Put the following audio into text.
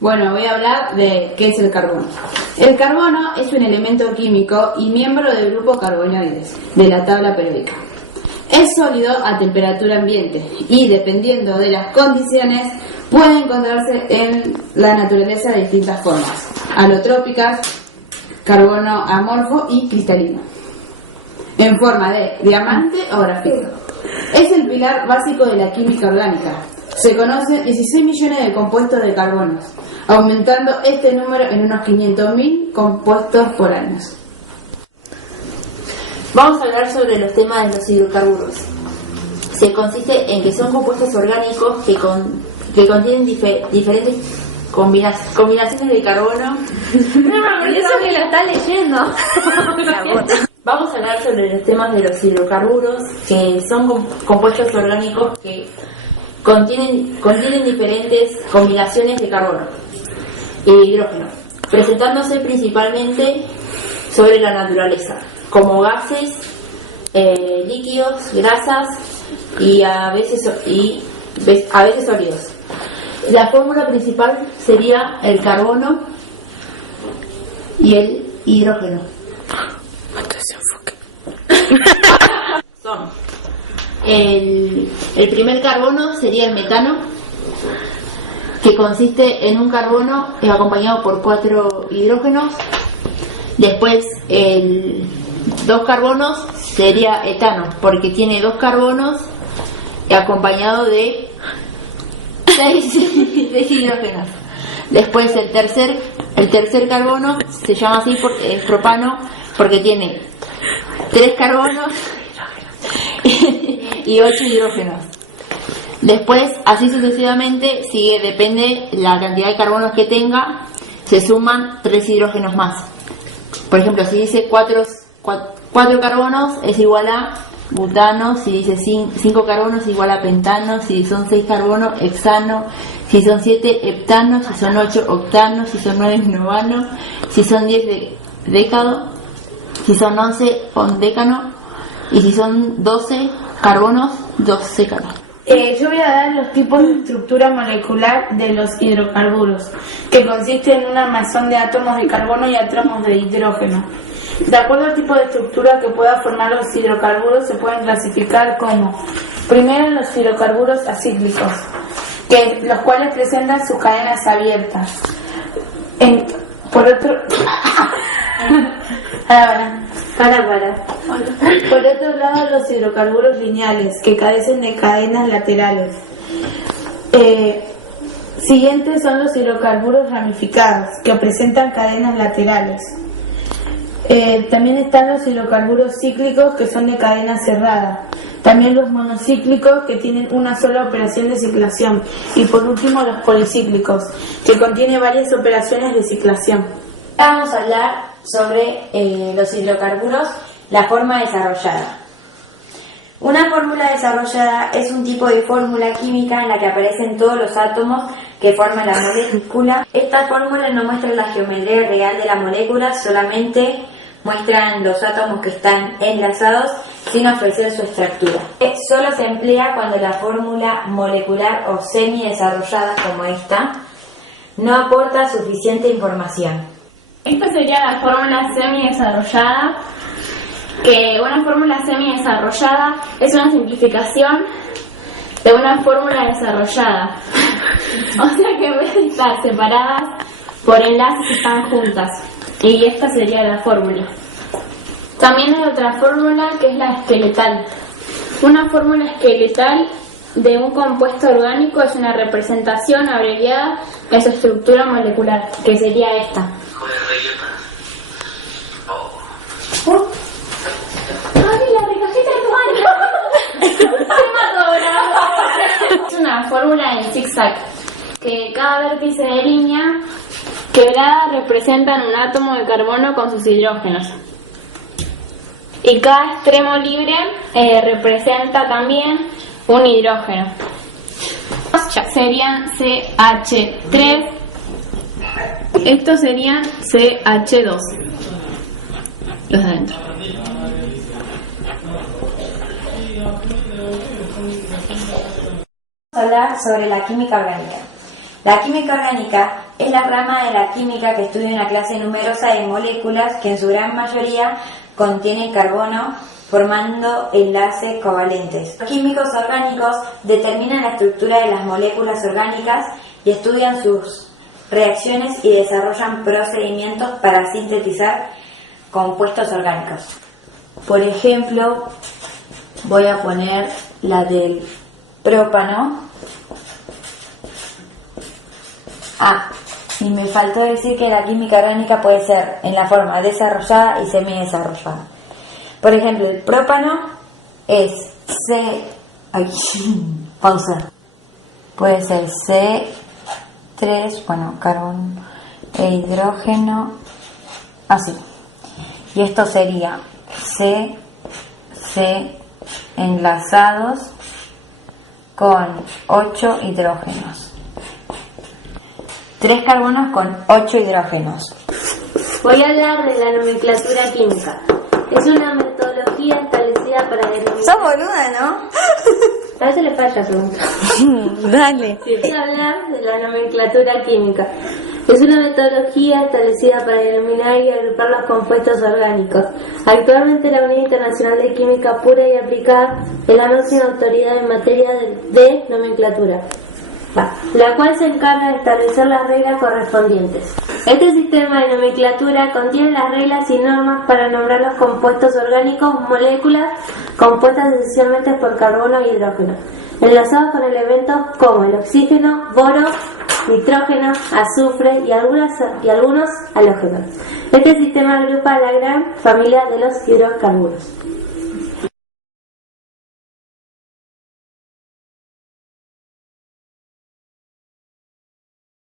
Bueno, voy a hablar de qué es el carbono. El carbono es un elemento químico y miembro del grupo carbonoides de la tabla periódica. Es sólido a temperatura ambiente y, dependiendo de las condiciones, puede encontrarse en la naturaleza de distintas formas: alotrópicas, carbono amorfo y cristalino, en forma de diamante o grafito. Es el pilar básico de la química orgánica. Se conocen 16 millones de compuestos de carbonos, aumentando este número en unos 500.000 compuestos por año. Vamos a hablar sobre los temas de los hidrocarburos. Se consiste en que son compuestos orgánicos que contienen diferentes combinaciones de carbono. Y eso que lo está leyendo. Vamos a hablar sobre los temas de los hidrocarburos, que son compuestos orgánicos que contienen diferentes combinaciones de carbono y de hidrógeno, presentándose principalmente sobre la naturaleza, como gases, líquidos, grasas y a veces sólidos. La fórmula principal sería el carbono y el hidrógeno. Son el primer carbono sería el metano, que consiste en un carbono acompañado por 4 hidrógenos. Después dos carbonos sería etano, porque tiene 2 carbonos acompañado de 6 hidrógenos. Después el tercer carbono se llama así porque es propano, porque tiene 3 carbonos y 8 hidrógenos. Después, así sucesivamente, depende la cantidad de carbonos que tenga, se suman 3 hidrógenos más. Por ejemplo, si dice 4 carbonos es igual a butano, si dice 5 carbonos es igual a pentano, si son 6 carbonos, hexano, si son 7 heptano, si son 8 octano, si son 9 novano, si son 10 décado, si son 11 ondécano, y si son 12 carbonos, 12 carbonos. Yo voy a dar los tipos de estructura molecular de los hidrocarburos, que consiste en un armazón de átomos de carbono y átomos de hidrógeno. De acuerdo al tipo de estructura que pueda formar los hidrocarburos, se pueden clasificar como: primero, los hidrocarburos acíclicos, los cuales presentan sus cadenas abiertas. Por otro lado, los hidrocarburos lineales, que carecen de cadenas laterales. Siguientes son los hidrocarburos ramificados, que presentan cadenas laterales. También están los hidrocarburos cíclicos, que son de cadena cerrada. También los monocíclicos, que tienen una sola operación de ciclación. Y por último, los policíclicos, que contienen varias operaciones de ciclación. Vamos a hablar sobre los hidrocarburos, la forma desarrollada. Una fórmula desarrollada es un tipo de fórmula química en la que aparecen todos los átomos que forman la molécula. Esta fórmula no muestra la geometría real de la molécula, solamente muestran los átomos que están enlazados sin ofrecer su estructura. Solo se emplea cuando la fórmula molecular o semi-desarrollada, como esta, no aporta suficiente información. Esta sería la fórmula semi-desarrollada, que una fórmula semi-desarrollada es una simplificación de una fórmula desarrollada. O sea que en vez de estar separadas por enlaces están juntas. Y esta sería la fórmula. También hay otra fórmula que es la esqueletal. Una fórmula esqueletal de un compuesto orgánico es una representación abreviada de su estructura molecular, que sería esta. Es una fórmula en zigzag, que cada vértice de línea quebrada representan un átomo de carbono con sus hidrógenos. Y cada extremo libre representa también un hidrógeno. Serían CH3. Estos serían CH2. Los de adentro. Vamos a hablar sobre la química orgánica. La química orgánica es la rama de la química que estudia una clase numerosa de moléculas que en su gran mayoría contienen carbono formando enlaces covalentes. Los químicos orgánicos determinan la estructura de las moléculas orgánicas y estudian sus reacciones y desarrollan procedimientos para sintetizar compuestos orgánicos. Por ejemplo, voy a poner la del própano. Y me faltó decir que la química orgánica puede ser en la forma desarrollada y semidesarrollada. Por ejemplo, el própano es pausa. Puede ser C3, carbono e hidrógeno, así. Y esto sería C enlazados con 8 hidrógenos. 3 carbonos con 8 hidrógenos. Voy a hablar de la nomenclatura química. Es una metodología establecida para determinar... ¡Sos boluda, ¿no? A veces le falla, pregunta. Dale. Voy a hablar de la nomenclatura química. Es una metodología establecida para denominar y agrupar los compuestos orgánicos. Actualmente la Unión Internacional de Química Pura y Aplicada es la máxima autoridad en materia de nomenclatura, la cual se encarga de establecer las reglas correspondientes. Este sistema de nomenclatura contiene las reglas y normas para nombrar los compuestos orgánicos, moléculas compuestas esencialmente por carbono y hidrógeno, enlazados con elementos como el oxígeno, boro, nitrógeno, azufre y algunos halógenos. Este sistema agrupa a la gran familia de los hidrocarburos.